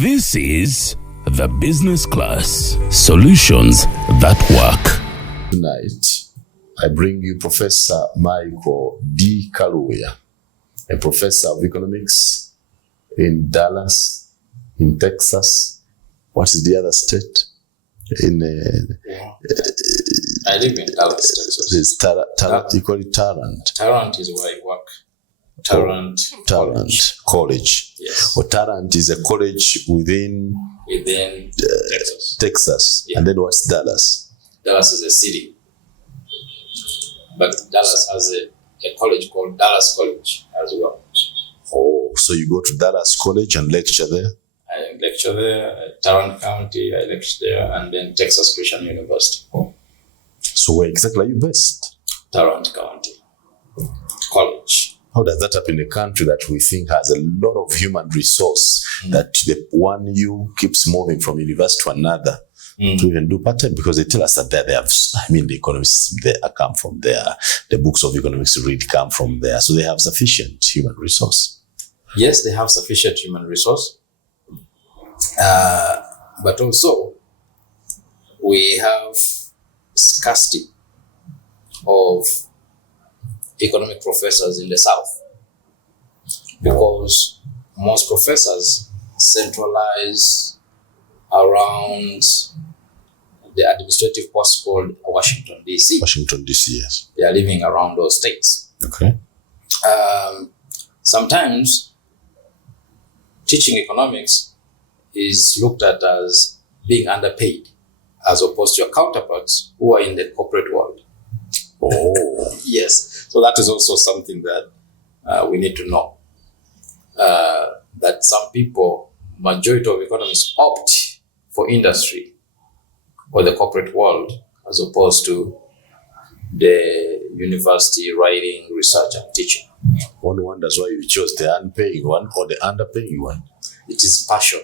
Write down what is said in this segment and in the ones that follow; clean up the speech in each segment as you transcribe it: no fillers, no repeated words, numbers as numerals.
This is the Business Class, solutions that work. Tonight, I bring you Professor Michael D. Kaluya, a professor of economics in Dallas, in Texas. What is the other state? I live in Dallas, Texas. It's you call it Tarrant. Tarrant is where I work. Tarrant College. Yes. Well, Tarrant is a college within Texas. Yeah. And then what's Dallas? Dallas is a city. But Dallas has a college called Dallas College as well. Oh, so you go to Dallas College and lecture there? I lecture there, Tarrant County, I lecture there, and then Texas Christian University. So where exactly are you based? Tarrant County College. How does that happen in a country that we think has a lot of human resource, that the one you keeps moving from university to another to even do part-time? Because they tell us that they have, the economists they come from there. The books of economics really come from there. So they have sufficient human resource. Yes, they have sufficient human resource. But also, we have scarcity of economic professors in the South, because most professors centralize around the administrative post called Washington, D.C. Washington, D.C., yes. They are living around those states. Okay. Sometimes teaching economics is looked at as being underpaid, as opposed to your counterparts who are in the corporate world. Oh. Yes. So that is also something that we need to know. That some people, majority of economists, opt for industry or the corporate world as opposed to the university writing, research, and teaching. One wonders why you chose the unpaying one or the underpaying one. It is passion.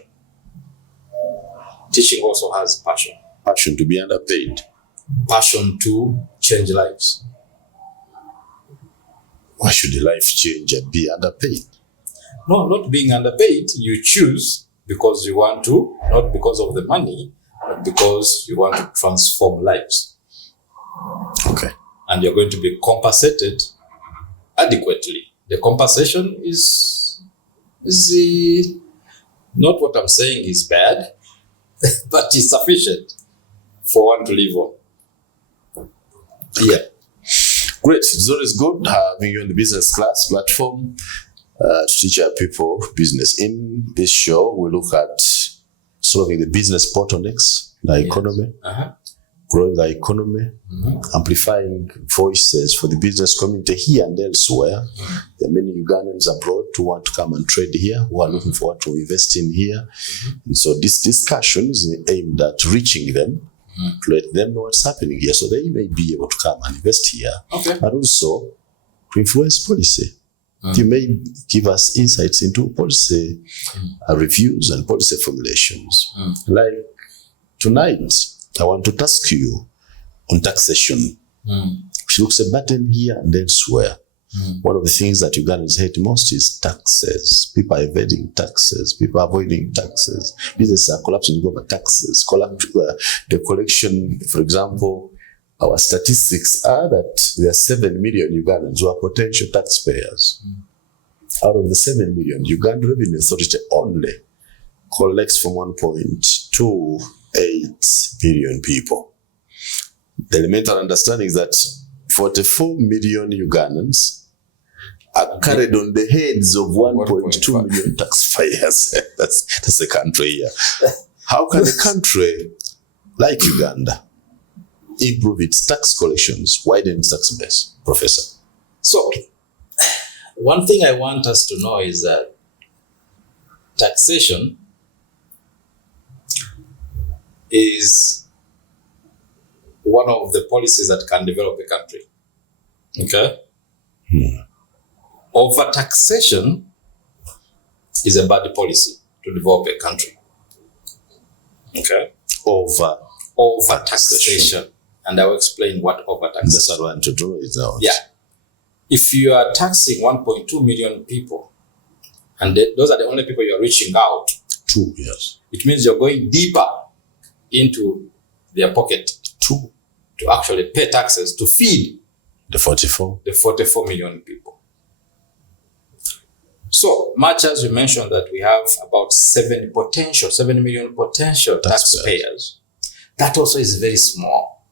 Teaching also has passion. Passion to be underpaid. Passion to change lives. Why should the life change and be underpaid? No, not being underpaid. You choose because you want to, not because of the money, but because you want to transform lives. Okay. And you're going to be compensated adequately. The compensation is not what I'm saying is bad, but it's sufficient for one to live on. Yeah. Great. It's always good having you on the Business Class platform to teach our people business. In this show, we look at solving the business bottlenecks, the economy, growing the economy, amplifying voices for the business community here and elsewhere. There are many Ugandans abroad who want to come and trade here, who are looking forward to invest in here. And so this discussion is aimed at reaching them, to let them know what's happening here, so they may be able to come and invest here, but also to influence policy. You may give us insights into policy reviews and policy formulations. Like tonight, I want to task you on taxation, which looks a burden here and elsewhere. One of the things that Ugandans hate most is taxes. People are evading taxes. People are avoiding taxes. Businesses are collapsing over taxes. The collection, for example, our statistics are that there are 7 million Ugandans who are potential taxpayers. Out of the 7 million, Uganda Revenue Authority only collects from 1.28 million people. The elemental understanding is that 44 million Ugandans are carried on the heads of 1.2 million taxpayers. That's the country here. How can a country like Uganda improve its tax collections, widen its tax base, Professor? So, one thing I want us to know is that taxation is one of the policies that can develop a country. Okay? Over-taxation is a bad policy to develop a country. Okay? Over-taxation. And I will explain what over-taxation is. That's what I want to do. Yeah. If you are taxing 1.2 million people, and those are the only people you are reaching out 2 years. It means you're going deeper into their pocket 2. to actually pay taxes to feed The 44. the 44 million people. So much as you mentioned that we have about 7 million potential taxpayers, that also is very small.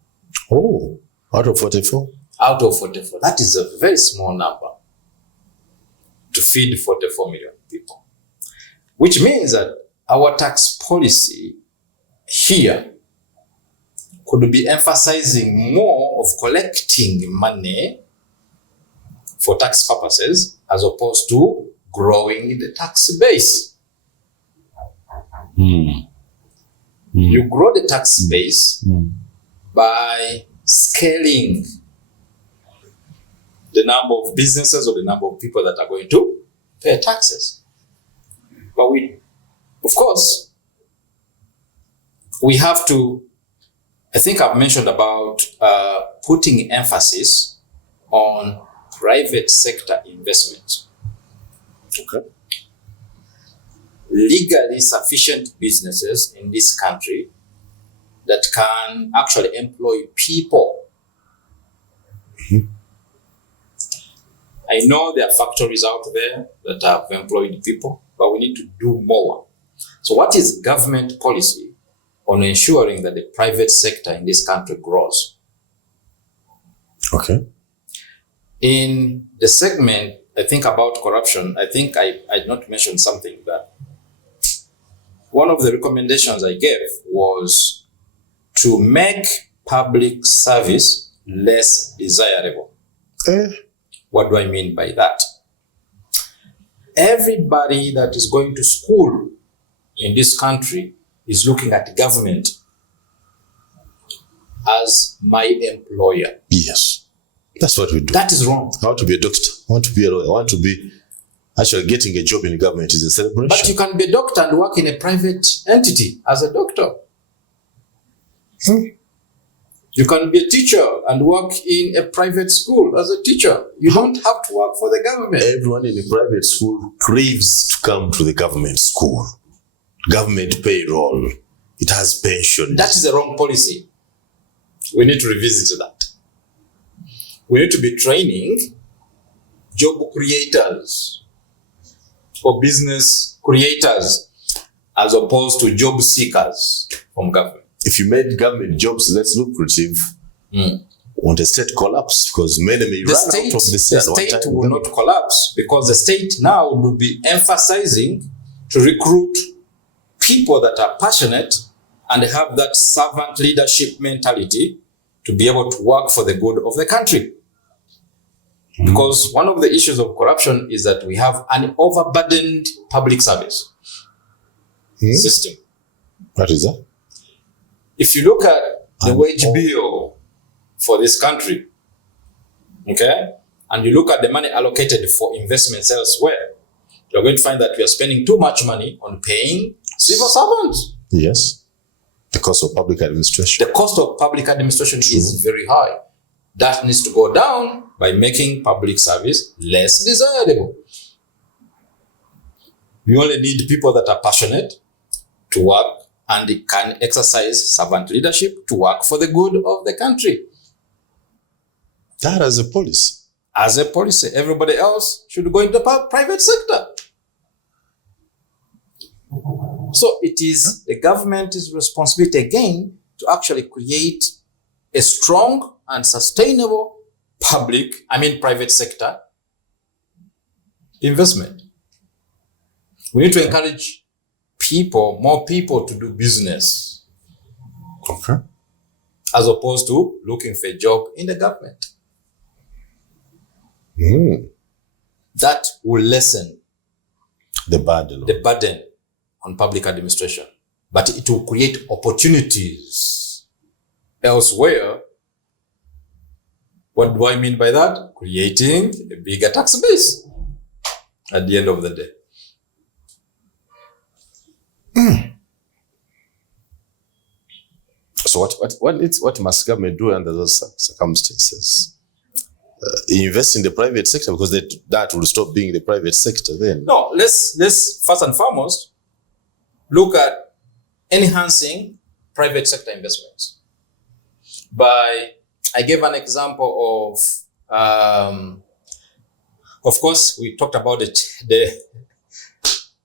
Oh, out of 44? Out of 44. That is a very small number to feed 44 million people. Which means that our tax policy here could be emphasizing more of collecting money for tax purposes as opposed to growing the tax base. You grow the tax base by scaling the number of businesses or the number of people that are going to pay taxes. But of course, we have to, I think I've mentioned about putting emphasis on private sector investment. Okay. Legally sufficient businesses in this country that can actually employ people. I know there are factories out there that have employed people, but we need to do more. So what is government policy on ensuring that the private sector in this country grows? Okay. In the segment, I think about corruption, I think I did not mention something that one of the recommendations I gave was to make public service less desirable. What do I mean by that? Everybody that is going to school in this country is looking at government as my employer. Yes. That's what we do. That is wrong. I want to be a doctor. I want to be a lawyer. I want to be actually getting a job in the government is a celebration. But you can be a doctor and work in a private entity as a doctor. You can be a teacher and work in a private school as a teacher. You don't have to work for the government. Everyone in a private school craves to come to the government school. Government payroll. It has pension. That is the wrong policy. We need to revisit that. We need to be training job creators or business creators as opposed to job seekers from government. If you made government jobs less lucrative, won't the state collapse? Because many may run out of the state. The state will not collapse because the state now will be emphasizing to recruit people that are passionate and have that servant leadership mentality to be able to work for the good of the country. Because one of the issues of corruption is that we have an overburdened public service system. What is that? If you look at the wage bill for this country, okay, and you look at the money allocated for investments elsewhere, you're going to find that we are spending too much money on paying civil servants. Yes. The cost of public administration. The cost of public administration is very high. That needs to go down by making public service less desirable. We only need people that are passionate to work and can exercise servant leadership to work for the good of the country. That as a policy. As a policy, everybody else should go into the private sector. So it is the government's responsibility again to actually create a strong and sustainable private sector investment. We need to encourage more people to do business. Okay. As opposed to looking for a job in the government. That will lessen the burden on public administration, but it will create opportunities elsewhere. What do I mean by that? Creating a bigger tax base at the end of the day. So what must government do under those circumstances? Invest in the private sector, because that will stop being the private sector then. No, let's first and foremost, look at enhancing private sector investments. I gave an example of course, we talked about the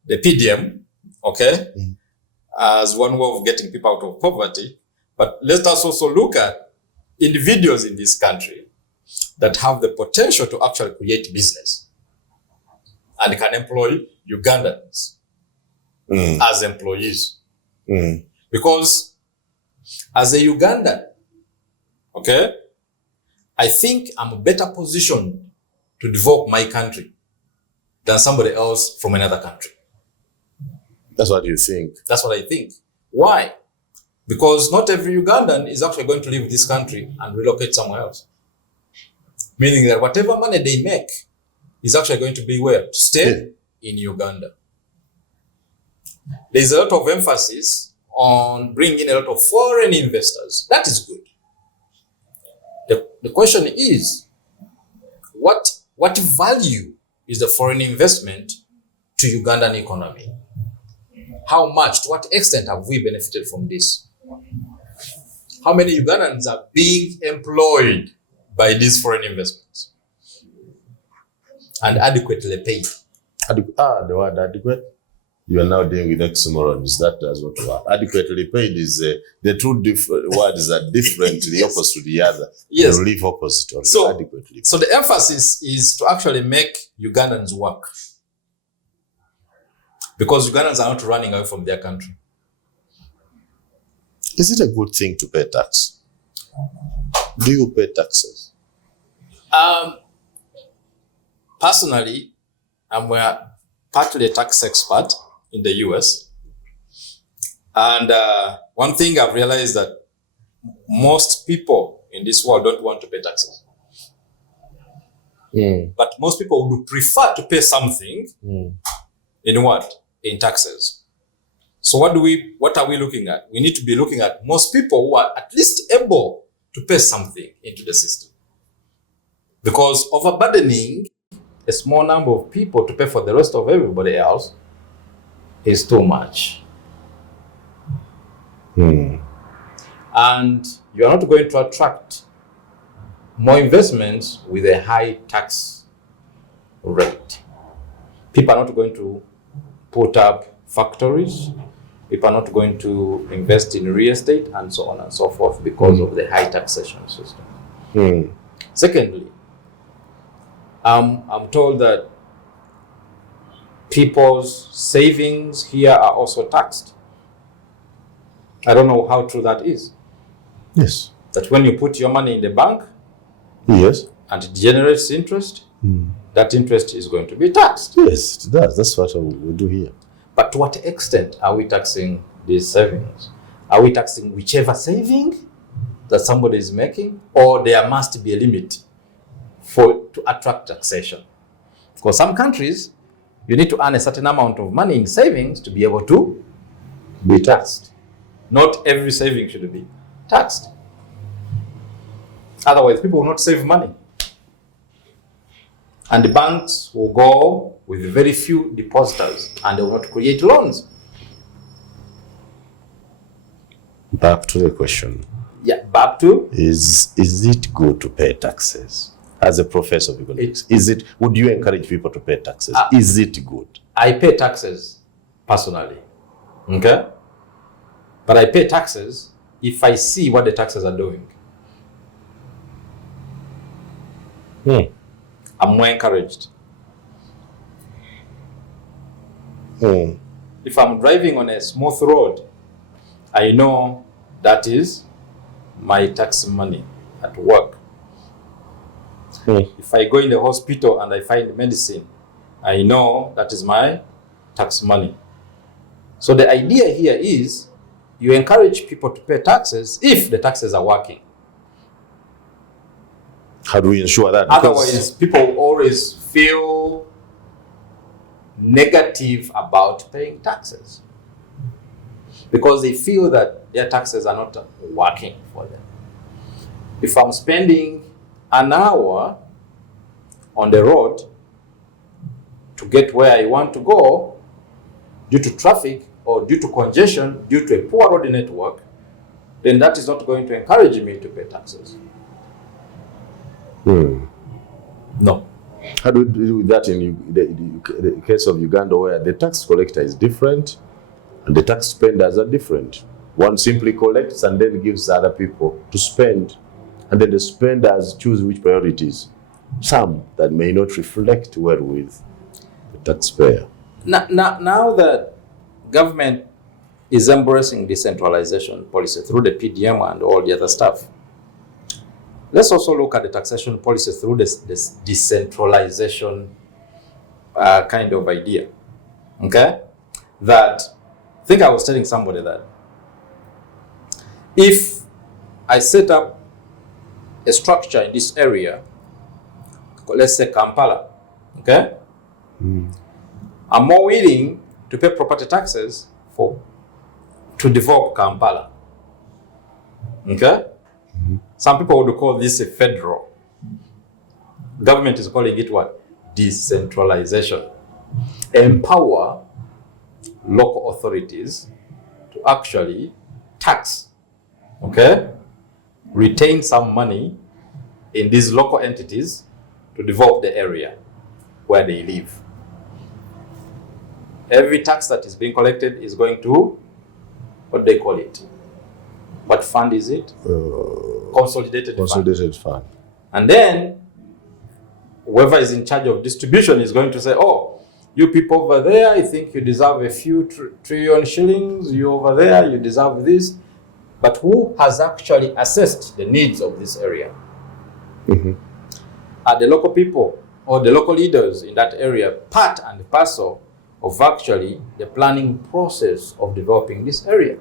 PDM, okay, as one way of getting people out of poverty. But let us also look at individuals in this country that have the potential to actually create business and can employ Ugandans as employees. Because as a Ugandan, okay, I think I'm better positioned to develop my country than somebody else from another country. That's what you think. That's what I think. Why? Because not every Ugandan is actually going to leave this country and relocate somewhere else. Meaning that whatever money they make is actually going to be where? To stay in Uganda. There's a lot of emphasis on bringing in a lot of foreign investors. That is good. The question is, what value is the foreign investment to Ugandan economy? How much, to what extent have we benefited from this? How many Ugandans are being employed by these foreign investments and adequately paid? The word adequate. You are now dealing with oxymorons. That does what work. Adequately paid is the two words are different, the opposite to the other. Yes. They live opposite or So, adequately. so the emphasis is to actually make Ugandans work. Because Ugandans are not running away from their country. Is it a good thing to pay tax? Do you pay taxes? Personally, I'm partly a tax expert in the US. And one thing I've realized that most people in this world don't want to pay taxes. But most people would prefer to pay something in what? In taxes. So what are we looking at? We need to be looking at most people who are at least able to pay something into the system. Because overburdening a small number of people to pay for the rest of everybody else is too much. And you are not going to attract more investments with a high tax rate. People are not going to put up factories. People are not going to invest in real estate and so on and so forth because of the high taxation system. Secondly, I'm told that people's savings here are also taxed. I don't know how true that is. Yes. That when you put your money in the bank, Yes. and it generates interest, that interest is going to be taxed. Yes, it does. That's what we do here. But to what extent are we taxing these savings? Are we taxing whichever saving that somebody is making, or there must be a limit to attract taxation? Because some countries, you need to earn a certain amount of money in savings to be able to be taxed. Not every saving should be taxed. Otherwise, people will not save money. And the banks will go with very few depositors and they will not create loans. Back to the question. Yeah, back to? Is it good to pay taxes? As a professor of economics, would you encourage people to pay taxes? Is it good? I pay taxes personally. Okay? But I pay taxes if I see what the taxes are doing. I'm more encouraged. If I'm driving on a smooth road, I know that is my tax money at work. If I go in the hospital and I find medicine, I know that is my tax money. So the idea here is you encourage people to pay taxes if the taxes are working. How do we ensure that? Otherwise, people always feel negative about paying taxes because they feel that their taxes are not working for them. If I'm spending an hour on the road to get where I want to go due to traffic or due to congestion, due to a poor road network, then that is not going to encourage me to pay taxes. No. How do we deal with that in the case of Uganda, where the tax collector is different and the tax spenders are different? One simply collects and then gives other people to spend, and then the spenders choose which priorities. Some that may not reflect well with the taxpayer. Now that government is embracing decentralization policy through the PDM and all the other stuff, let's also look at the taxation policy through this decentralization kind of idea. Okay? That, I think I was telling somebody that if I set up a structure in this area, let's say Kampala, okay? I'm more willing to pay property taxes to develop Kampala. Okay? Some people would call this a federal. Government is calling it what? Decentralization. Empower local authorities to actually tax, okay? Retain some money in these local entities to develop the area where they live. Every tax that is being collected is going to, what do they call it? What fund is it? Consolidated fund. And then whoever is in charge of distribution is going to say, oh, you people over there, I think you deserve a few trillion shillings. You over there, you deserve this. But who has actually assessed the needs of this area? Are the local people or the local leaders in that area part and parcel of actually the planning process of developing this area?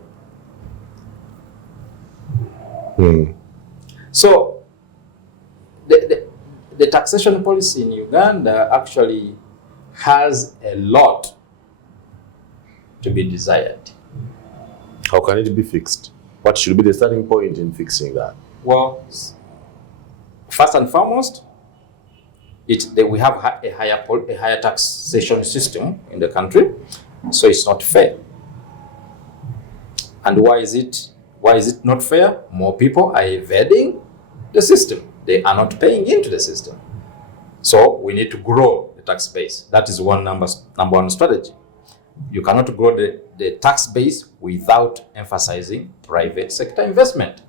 So the taxation policy in Uganda actually has a lot to be desired. How can it be fixed? What should be the starting point in fixing that? Well, first and foremost, we have a higher taxation system in the country, so it's not fair. And why is it not fair? More people are evading the system. They are not paying into the system. So we need to grow the tax base. That is number one strategy. You cannot grow the tax base without emphasizing private sector investment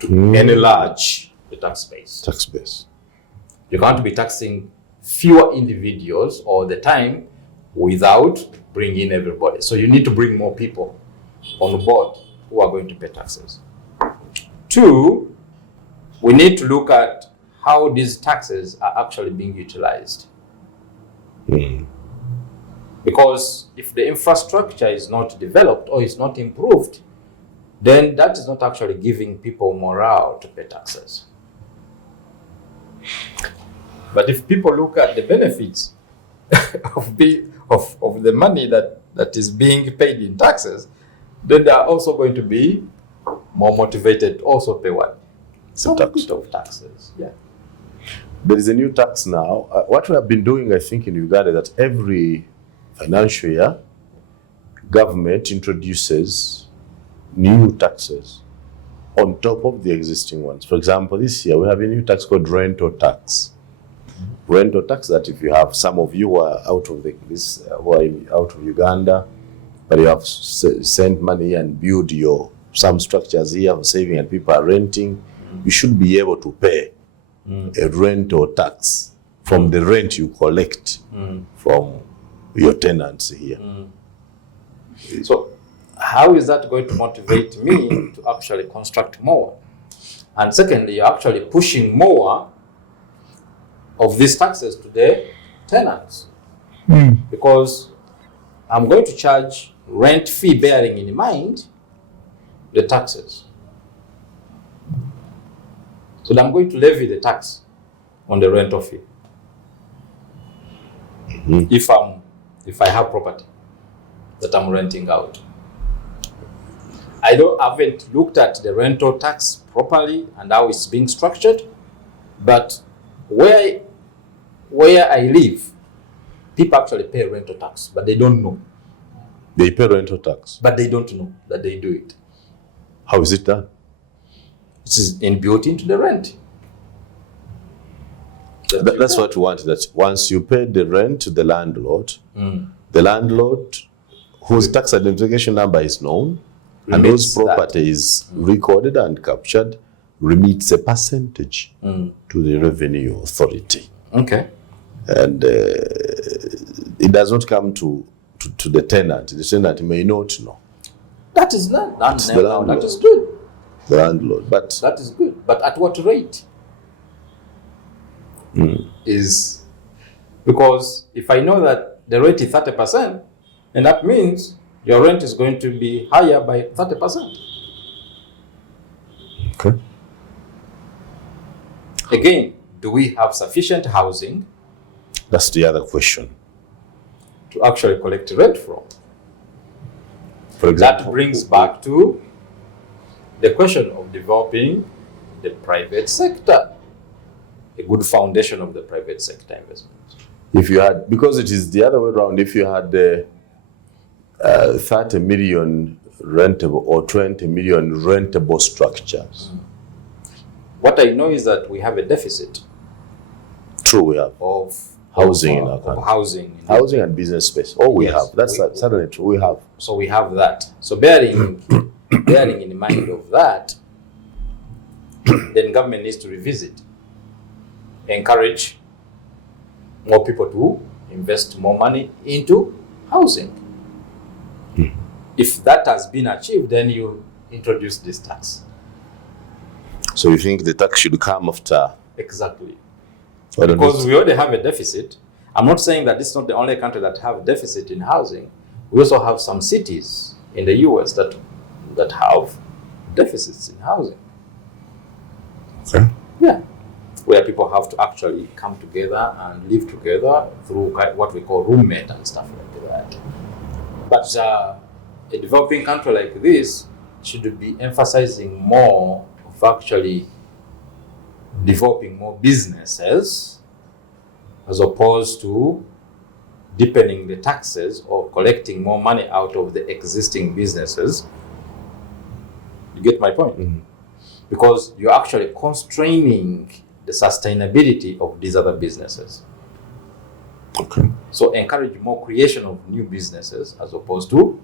to enlarge the tax base. You can't be taxing fewer individuals all the time without bringing in everybody. So you need to bring more people on board who are going to pay taxes. Two, we need to look at how these taxes are actually being utilized. Because if the infrastructure is not developed or is not improved, then that is not actually giving people morale to pay taxes. But if people look at the benefits of the money that is being paid in taxes, then they are also going to be more motivated to also pay what? Some bit of taxes. Yeah. There is a new tax now. What we have been doing, I think, in Uganda, that every financial year, government introduces new taxes on top of the existing ones. For example, this year we have a new tax called rental tax. Rental tax that if you have, some of you who are out of out of Uganda, but you have sent money and build some structures here for saving and people are renting, you should be able to pay a rental tax from the rent you collect from your tenants here. So how is that going to motivate me to actually construct more? And secondly, you're actually pushing more of these taxes to the tenants. Because I'm going to charge rent fee bearing in mind the taxes. So I'm going to levy the tax on the rental fee. If I have property that I'm renting out. I haven't looked at the rental tax properly and how it's being structured, but where I live, people actually pay rental tax, but they don't know. They pay rental tax. but they don't know that they do it. How is it done? It is inbuilt into the rent. That's what we want. That once you pay the rent to the landlord whose tax identification number is known and whose property is recorded and captured, remits a percentage to the revenue authority. Okay. And it does not come to the tenant. The tenant may not know. That is not. That landlord. is good. The landlord. But That is good. But at what rate? Is because if I know that the rate is 30%, and that means your rent is going to be higher by 30%. okay. Again, do we have sufficient housing That's the other question. to actually collect rent from? For example, That brings back to the question of developing the private sector, a good foundation of the private sector investment. if you had, because it is the other way around, if you had 30 million rentable or 20 million rentable structures. What I know is that we have a deficit True, we have of housing in our country. Housing and business space. Oh, we Yes, have. That's certainly true. We have. So we have that. So bearing in mind of that, then government needs to revisit, encourage more people to invest more money into housing. If that has been achieved, then you introduce this tax. So you think the tax should come after? Exactly. I don't Because know. we already have a deficit. I'm not saying that this is not the only country that have a deficit in housing. We also have some cities in the US that have deficits in housing. Okay. Yeah. Where people have to actually come together and live together through what we call roommate and stuff like that. But a developing country like this should be emphasizing more of actually developing more businesses as opposed to deepening the taxes or collecting more money out of the existing businesses. You get my point? Mm-hmm. Because you're actually constraining the sustainability of these other businesses. Okay. So encourage more creation of new businesses as opposed to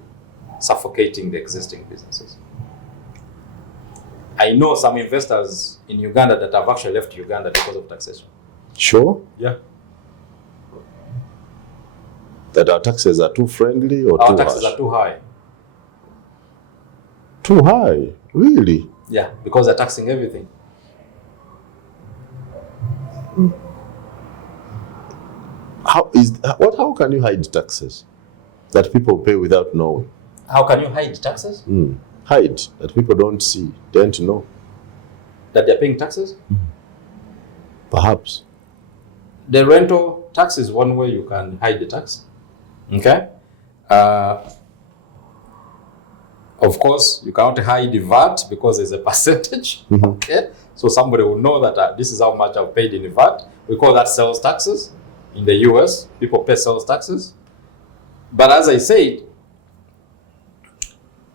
suffocating the existing businesses. I know some investors in Uganda that have actually left Uganda because of taxation. Sure. Yeah. That our taxes are too friendly or Our too taxes harsh? are too high. Too high. Really? Yeah, because they're taxing everything. How can you hide taxes that people pay without knowing? How can you hide taxes? Hide that people don't see, don't know. That they're paying taxes? Perhaps. The rental tax is one way you can hide the tax. Okay? Of course, you cannot hide the VAT because there's a percentage. Okay? So somebody will know that this is how much I've paid in the VAT. We call that sales taxes. In the US, people pay sales taxes. But as I said,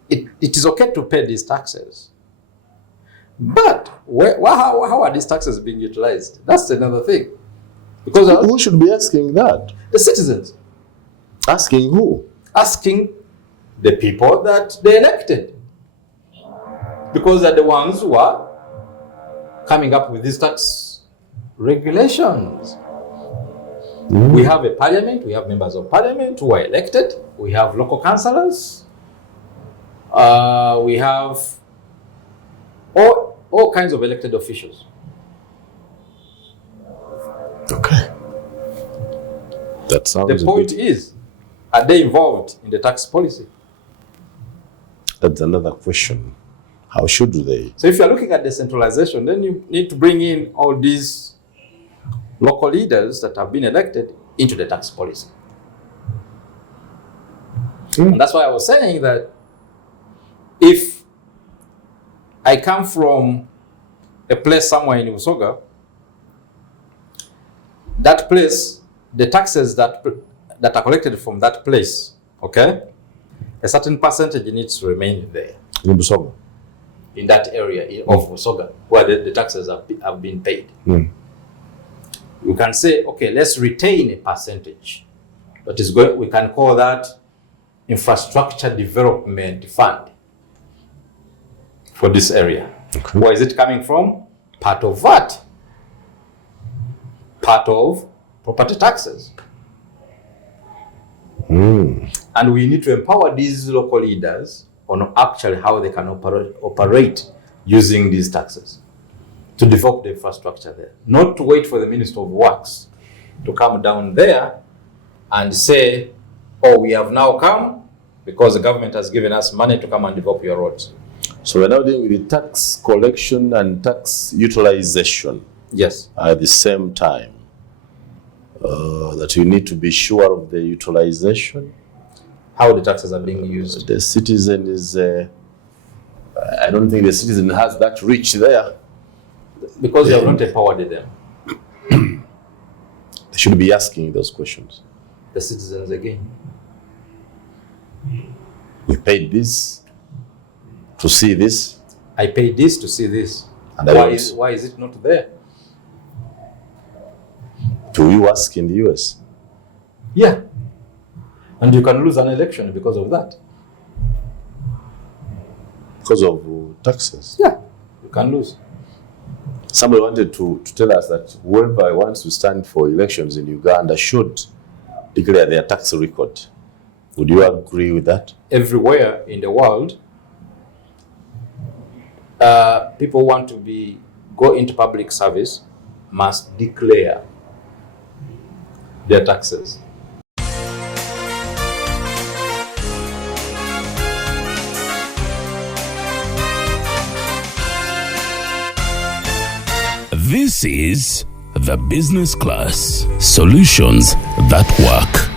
it is okay to pay these taxes. But how are these taxes being utilized? That's another thing. Because Who should be asking that? the citizens Asking who? asking the people that they elected. Because they're the ones who are coming up with these tax regulations. We have a parliament, we have members of parliament who are elected, we have local councillors, we have all kinds of elected officials. Okay. That sounds The point is, are they involved in the tax policy? That's another question. How should they? So if you're looking at decentralization, then you need to bring in all these local leaders that have been elected into the tax policy. And that's why I was saying that if I come from a place somewhere in Usoga, that place, the taxes that are collected from that place, okay, a certain percentage needs to remain there In Busoga. in that area of Busoga where the taxes have been paid. You can say, okay, let's retain a percentage, but we can call that infrastructure development fund for this area. Okay. Where is it coming from? Part of what? Part of property taxes. And we need to empower these local leaders on actually how they can operate using these taxes to develop the infrastructure there. Not to wait for the Minister of Works to come down there and say, oh, we have now come because the government has given us money to come and develop your roads. So we're now dealing with the tax collection and tax utilization. Yes. At the same time. That you need to be sure of the utilization. How the taxes are being used. The citizen is, I don't think the citizen has that reach there. Because you have not empowered them. They should be asking those questions. The citizens again. We paid this to see this. I paid this to see this. And why is it not there? Do you ask in the US? Yeah. And you can lose an election because of that. Because of taxes? Yeah, you can lose. Somebody wanted to tell us that whoever wants to stand for elections in Uganda should declare their tax record. Would you agree with that? Everywhere in the world, people want to go into public service must declare their taxes. This is The Business Class. Solutions that work.